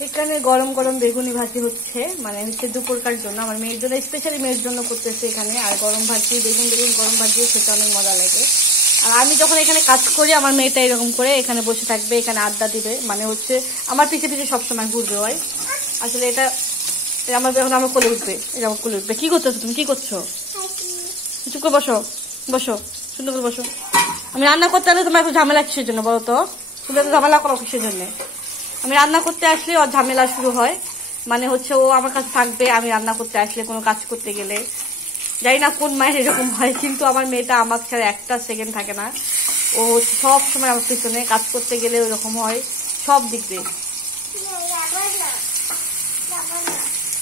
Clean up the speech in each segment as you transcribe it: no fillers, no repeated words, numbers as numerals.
এখানে গরম গরম বেগুনি ভাজি হচ্ছে, মানে হচ্ছে দুপুরকার জন্য, আমার মেয়ের জন্য, স্পেশালি মেয়ের জন্য করতেছে এখানে। আর গরম ভাজি, বেগুন গরম ভাজি খেতে অনেক মজা লাগে। আর আমি যখন এখানে কাজ করি আমার মেয়েটা এরকম করে এখানে বসে থাকবে, এখানে আড্ডা দিবে, মানে হচ্ছে আমার পিছে পিছে সবসময় ঘুরবে হয়। আসলে এটা আমার যখন আমার কোলে উঠবে, এটা আমার কোলে উঠবে। কি করতেছো তুমি, কি করছো? চুপ করে বসো, বসো, সুন্দর করে বসো। আমি রান্না করতে আসলে তোমার একটু ঝামেলা কিসের জন্য বলো তো? তুমি এত ঝামেলা করো কিসের জন্য? আমি রান্না করতে আসলে ওর ঝামেলা শুরু হয়, মানে হচ্ছে ও আমার কাছে থাকবে আমি রান্না করতে আসলে, কোনো কাজ করতে গেলে। জানি না কোন মায়ের এরকম হয়, কিন্তু আমার মেয়েটা আমার ছাড়া একটা সেকেন্ড থাকে না। ও সব সময় আমার পিছনে, কাজ করতে গেলে ওরকম হয় সব দিক দিয়ে।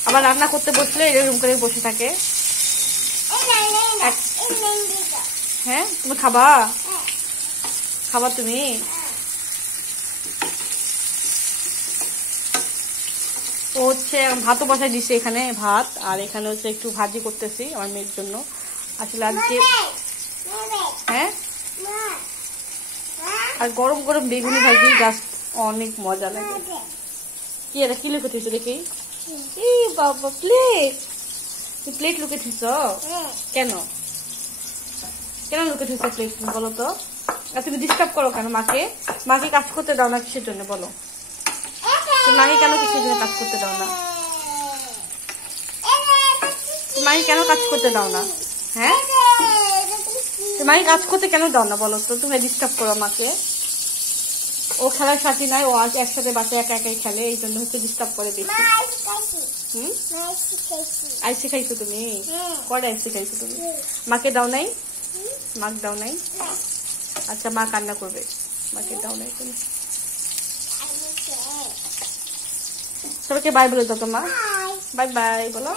আবার রান্না করতে বসলে এরকম করে বসে থাকে। হ্যাঁ, তুমি খাবা? খাবা তুমি? ও হচ্ছে ভাতও বসাই দিছে এখানে, ভাত, আর এখানে হচ্ছে একটু ভাজি করতেছি আমার মেয়ের জন্য। আসলে আজকে হ্যাঁ, আর গরম গরম বেগুনি ভাজি জাস্ট অনেক মজা লাগে। কি এটা কি লুকে থিস দেখি? এই বাবা, প্লেট! তুই প্লেট লুকে থিস? কেন কেন লুকে থিস প্লেট বলো তো? আর তুমি ডিস্টার্ব করো কেন মাকে? মাকে কাজ করতে দাও না কিসের জন্য বলো? তুমি মাকে কেন কিসের জন্য কাজ করতে দাও না? মাকে কেন কাজ করতে দাও না? হ্যাঁ, মাকে কাজ করতে কেন দাও না বলো তো? তুমি ডিস্টার্ব করো মাকে। ও খেলার সাথী নাই, ও আজ একসাথে বাসায় একা একাই খেলে, এই জন্য হচ্ছে ডিস্টার্ব করে বেশি। আইস শিখাইছো তুমি? কটা আইস শিখাইছো তুমি? মাকে দাও নাই? মাকে দাও নাই? আচ্ছা, মা কান্না করবে, মাকে দাও নাই তুমি। সবাইকে বাই বলে দাও তো মা, বাই বাই বলো।